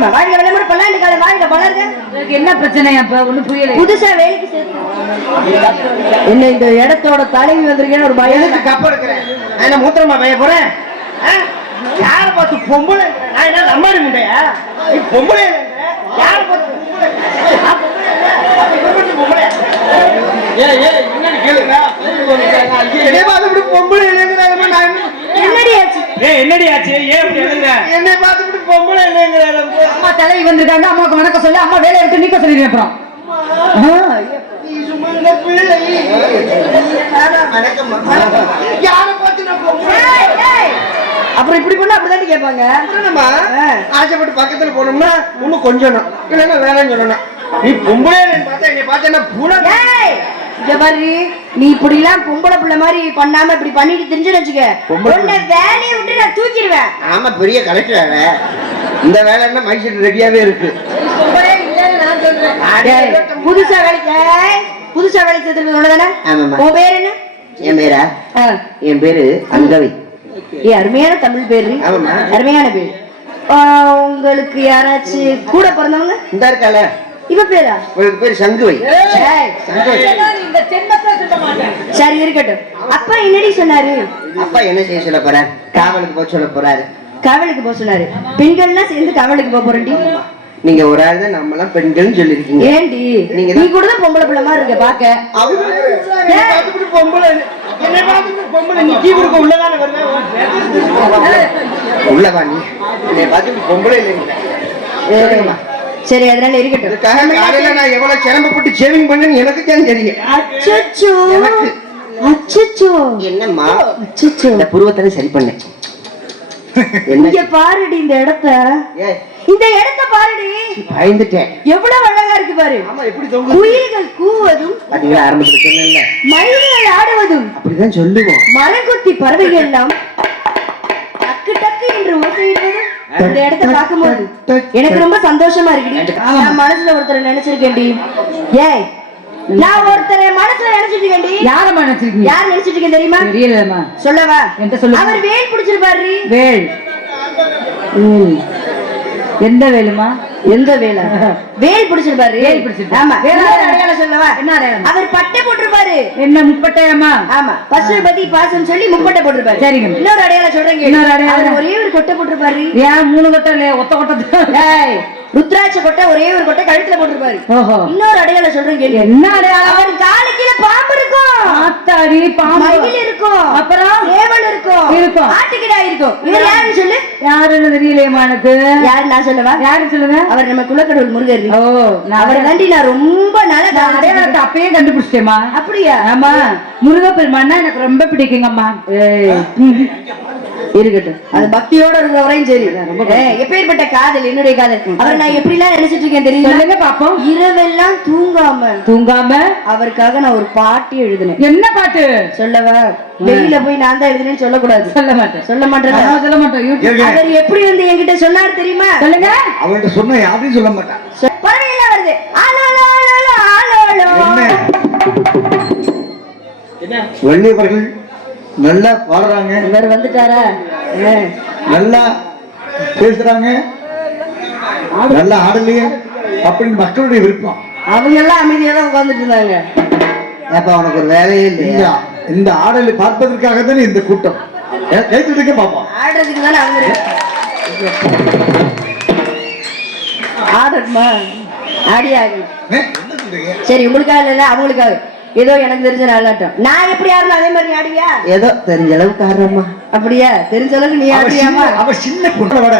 ஆமா வாழ்க வளமுடன் பல்லாண்டு காலம் வாழ்க வளருங்க. என்ன பிரச்சனை அப்ப ஒண்ணு புரியல. புதுசா வேலைக்கு சேர்த்து என்ன இந்த இடத்தோட தலைவி வந்திருக்கேன்னு ஒரு பயத்துக்கு கப்ப எடுக்கிறேன். நான் என்ன மூத்திரமா பைய போறேன்? யார பார்த்து பொம்பளை? நான் என்ன அம்மாடி முண்டையா? பொம்பளை யார பார்த்து பொம்பளை? என்னடி ஆச்சு? என்னை பார்த்துட்டு பொம்பளை இல்லைங்கிறாரு. அம்மா தலைவி வந்திருக்காங்க, அம்மாவுக்கு வணக்கம் சொல்லி அம்மா வேலையை விட்டு நீக்க சொல்லிடுறேன். அப்புறம் அப்புறம் இப்படி பண்ணா அப்படிதான் கேட்பாங்க. ஆசைப்பட்டு பக்கத்துல போனோம்னா இன்னும் கொஞ்சம் இல்லைன்னா வேலைன்னு சொல்லணும். நீ பொம்பளை பார்த்தா என்னை பார்த்தா பூனை நீ இப்படி எல்லாம் பொம்பளை பிள்ளை மாதிரி பண்ணாம இப்படி பண்ணிட்டு தெரிஞ்சுன்னு வச்சுக்க, வேலையை விட்டு நான் தூக்கிடுவேன். ஆமா பெரிய கலெக்டர் இந்த வேலை என்ன மைசூர் ரெடியாவே இருக்கு. புதுசா வேலைக்கு சேர்த்து தானே? உன் பேர் என்ன? என் பேரா? என் பேரு அங்கவை. அருமையான தமிழ் பேரு, அருமையான பேரு. உங்களுக்கு யாராச்சும் கூட பிறந்தவங்க இந்த இருக்கால? இவ பேரா? பேரு சங்குவை. சரி இருக்கட்டும். அப்பா என்னடி சொன்னாரு? அப்பா என்ன செய்ய சொல்ல போறாரு? காவலுக்கு போக சொல்ல போறாரு. காவலுக்கு போக சொன்னாரு. பெண்கள்லாம் சேர்ந்து காவலுக்கு போக போறேன்டி. நீங்க ஒரு ஆள் தான், நம்ம எல்லாம் பெண்கள் சொல்லிருக்கீங்க. ஏண்டி நீ கூட தான் பொம்பளை பிள்ளை மாதிரி இருக்க பாக்க. பொம்பளை என்னை பார்த்துட்டு பொம்பளை நீ டீ குடுக்க உள்ளதானே உள்ளவா? நீ என்னை பார்த்துட்டு பொம்பளை இல்லைங்க. சரி அதனால இருக்கட்டும். காலையில நான் எவ்வளவு சிரமப்பட்டு சேவிங் பண்ணேன்னு எனக்கு தான் தெரியும். அச்சச்சோ அச்சச்சோ என்னம்மா? அச்சச்சோ இந்த புருவத்தை சரி பண்ணேன். இங்க பாருடி இந்த இடத்தை பாருடி. பயந்துட்டேன். எவ்வளவு அழகா இருக்கு பாரு. குயில்கள் கூவதும் ஆரம்பத்துல சொன்னேன்ல, மயில்கள் ஆடுவதும் அப்படிதான் சொல்லுவோம். மரங்கொத்தி பறவைகள் எல்லாம் டக்கு டக்கு என்று ஓசையிடுவதும் இந்த இடத்தை பார்க்கும்போது எனக்கு ரொம்ப சந்தோஷமா இருக்குடி. நான் மனசுல ஒருத்தரை நினைச்சிருக்கேன்டி. ஏய் நான் ஒருத்தரை மனசுல நினைச்சிருக்கேன்டி. யார நினைச்சிருக்கீங்க? யார் நினைச்சிருக்கேன் தெரியுமா? தெரியலமா. சொல்லவா? என்கிட்ட சொல்லு. அவர் வேல் பிடிச்சிருப்பாரு. வேல் எந்த வேலுமா? எந்த வேலா? வேல் பிடிச்சிருப்பாரு. வேல் பிடிச்சிருப்பாரு. ஆமா. வேற அடையாளம் சொல்லவா? என்ன அடையாளம்? அவர் பட்டை போட்டிருப்பாரு. என்ன முப்பட்டையாமா? ஆமா. பசுபதி பாசம் சொல்லி முப்பட்டை போட்டிருப்பாரு. சரிங்க. இன்னொரு அடையாளம் சொல்றேங்க. இன்னொரு அடையாளம் ஒரே ஒரு கொட்டை போட்டிருப்பாரு. ஏன் 3 கொட்டை இல்ல, ஒத்த கொட்டை? ஏய் ருத்ராட்ச கொட்டை ஒரே ஒரு கொட்டை கழுத்துல போட்டிருப்பாரு. ஓஹோ. இன்னொரு அடையாளம் சொல்றேங்க. என்ன அடையாளம்? அவர் காலுக்கு கீழ பாம்பு இருக்கும். ஆத்தாடி பாம்பு. மயில் இருக்கும். அப்புறம் சேவல் இருக்கும். ஆட்டுக்கிடா இருக்கும். இவர் யாருன்னு சொல்லு. யாருன்னு தெரியலையேமா எனக்கு. யாரு நான் சொல்லவா? யாரு சொல்லுங்க. அவர் நம்ம குலக்கடவுள் முருகர். ஓ அவரை தாண்டி நான் ரொம்ப நாளா அடையாளத்தை அப்பயே கண்டுபிடிச்சிட்டேமா? அப்படியா? ஆமா முருகப்பெருமான்னா எனக்கு ரொம்ப பிடிக்குங்கம்மா. இருக்கட்டும், அது பக்தியோட இருக்கிற வரையும் சரி. எப்பேற்பட்ட காதல் என்னுடைய காதல். அவரை நான் எப்படி எல்லாம் நினைச்சிட்டு இருக்கேன் தெரியுமா? பாப்போம். இரவெல்லாம் தூங்காம அவருக்காக நான் ஒரு பாட்டு எழுதினேன். என்ன பாட்டு சொல்லவா? வெளியில போய் நான் தான் எழுதினேன்னு சொல்லக்கூடாது. சொல்ல மாட்டேன். அவர் எப்படி வந்து என்கிட்ட சொன்னார் தெரியுமா? சொல்லுங்க. அவர்கிட்ட சொன்ன யாரையும் சொல்ல மாட்டான். பறவையில வருது. வள்ளியவர்கள் நல்லா பாடுறாங்க. இவர் வந்துட்டாரா? நல்லா பேசுறாங்க, நல்லா ஆடலையே அப்படின்னு மக்களுடைய விருப்பம். அவங்க எல்லாம் அமைதியா தான் உட்கார்ந்துட்டு இருந்தாங்க. அப்ப அவனுக்கு ஒரு வேலையே இல்லையா? இந்த ஆடலை பார்ப்பதற்காக தானே இந்த கூட்டம். கேட்டுட்டு பாப்போம். ஆடுறதுக்கு தானே அவங்க ஆடணுமா? ஆடி ஆகணும். சரி உங்களுக்காக இல்ல அவங்களுக்காக ஏதோ எனக்கு தெரிஞ்ச நாளாட்டம். நான் எப்படி ஆடணும் அதே மாதிரி ஆடுவியா? ஏதோ தெரிஞ்ச அளவுக்கு ஆடுறமா. அப்படியா? தெரிஞ்ச அளவுக்கு நீ ஆடுறியாமா? அவ சின்ன பொண்ணு வர